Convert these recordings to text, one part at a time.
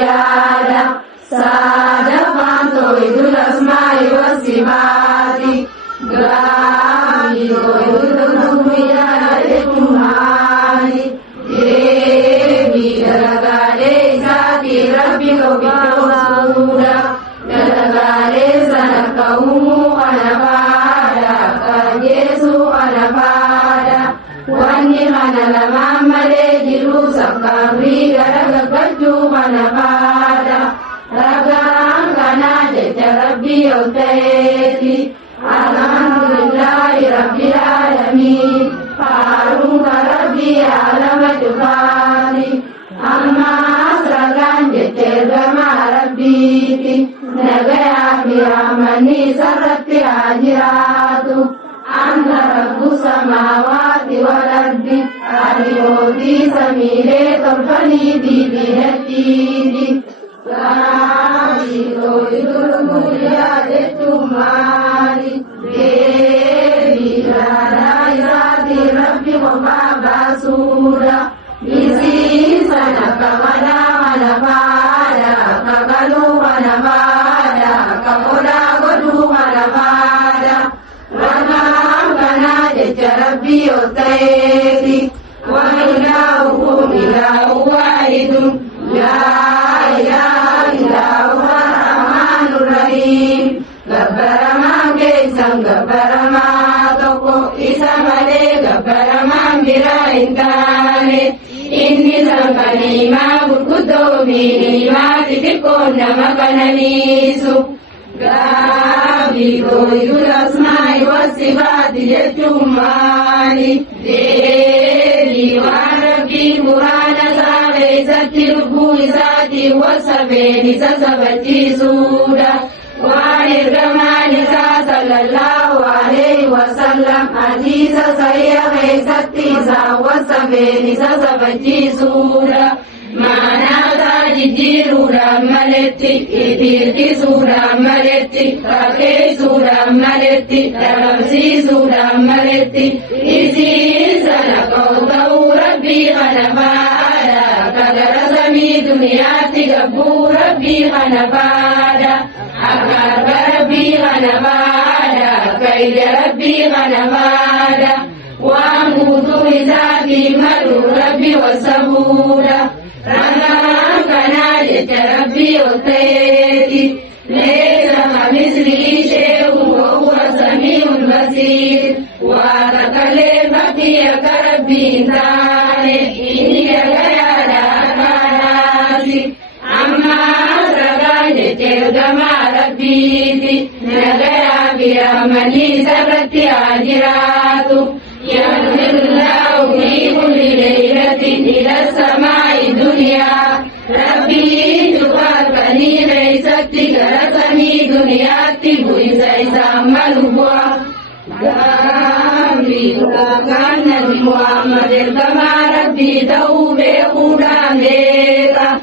زيادة صادقا توحيد الأسماء والصفات قامي توحيد الربوبية للجمال ربي وبالتوسودا دلغالي سنكهم خنفادا كجيسو خنفادا واني خنلما مليجلو سكامري غرغبجو خنفادا رغان كناجت ربي يوتيتي الحمد لله رب العالمين فارون ربي علم تفاني أما أسرقان جترغم ربيتي نغيا برحمني سرت عجرات أنت رب السماوات والأرض أريوتي سميري طرفني ببهتيني غامي توحيد الربوبية للجمال بيبي ذاتي ربي وما باسودا Bisisana kapada manafada kagalu manafada kakoda godu manafada ranam kana jarabi otaiti wa ilahu ilahu wahidun la ilaha illa huwa rahmanur rahim gabbara mange sangabbara ma toko isamale gabbara mambira intane inni sambani ma gurguddo mini ma titikon nama kananisu gabi tohidul asma'i wasifati jechumani devi wa rabbi qur'ana sabe isatti rubbu isati wasabeni sasabati suda wa irgamani sallallahu alaihi wasallam hadisa sayya isatti sa wasabeni sasabati suda mana tajidura maletti itirki suda maletti kake suda maletti damsi suda maletti isi sana kautau rabbi khanafada kadara sami duniyati gabbu rabbi khanafada akar rabbi khanafada kaida rabbi khanafada wangutu izati malu rabbi wasabuda rangan kana jeta rabbi oteti leza kamisri shehu wa huwa samiul basir wa takale bati ya rabbi intane ini ya gaya kanasi amma ragane tergama rabbiti nagaya biramani sarati ajiratu ينزل الله في كل ليلة إلى السماء الدنيا ربي تباركني ليست كرتني دنياتي بويس عملوا قامي كان محمد كما ربي توبه قداميرا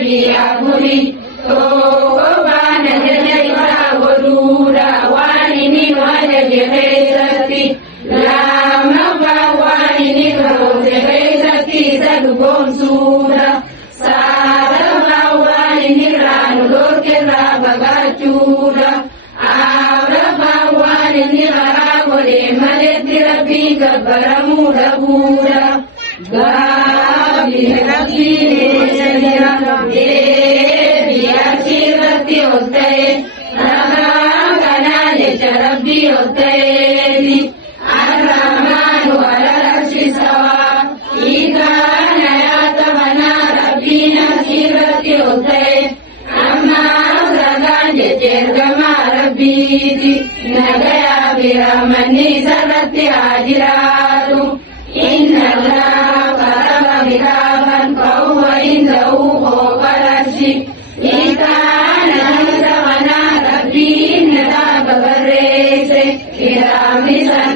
بي أبوري توبان جنيرا ودورا واني وجهيستي lama bawani ni karote beizati sadugom suda sada bawani ni ranu lorke rabagachuda abra bawani ni garagole maleti rabbi gabbaramuda buda gabi rabbi nejira devi achirati otaye raga kanale rabbi otaye الرحمن على العرش استوى إذا نيات بنا ربنا سيرتي أتي أما أسرقان جترقما ربيتي نغيا برحمني سرتي عجرات إن الله كتب كتابا فهو عنده فوق العرش إذا نيات بنا ربي نتاب بريسي كرامسا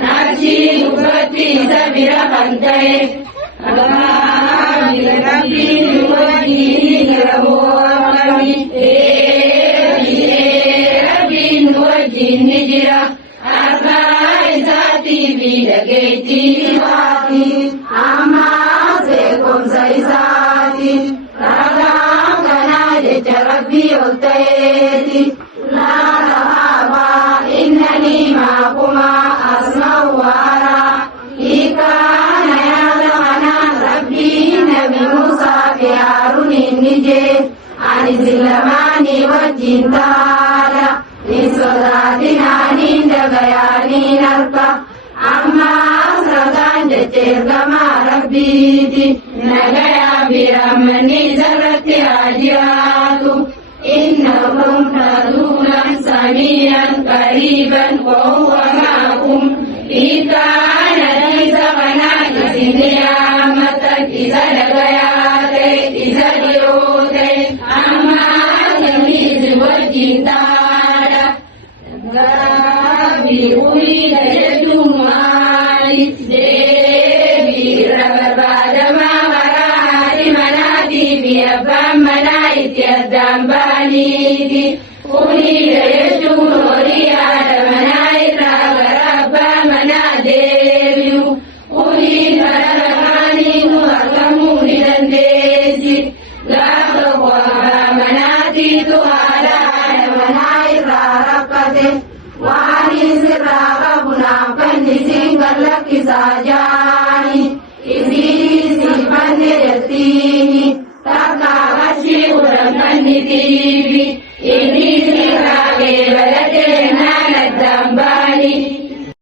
sabira kantai Rabbi Rabbi nuwajini rahwami Rabbi nuwajini jira Arba isati bidageti wati Amma se komsa isati Raga جت ربي قلتيتي لا تخافا إنني معكما أسمع وأرى إذ كان يعلمنا ربي نبي موسى في هارون النجي عن الزلمان والجنتالا من صلاتنا عند بيان نرفع أما أسرتان جتير كما ربيتي نجايا برحمني زرت أجرات إنكم رسولا سميعا قريبا وهو معكم إذ كان ليس بنات نعمتك إذا لقياتك إذا جئوتك أما تميز والجنتالا Gabi uli da jumali devi rabada mamara di manati biya bamana ityadambani uli da jumori adamana rababa mana devi uli barakani muakamuni dandesi gabwa manati tuala adamana rabade wani siraka buna fanni singalaki sajani izini sifande yatini taka hashi uran fanni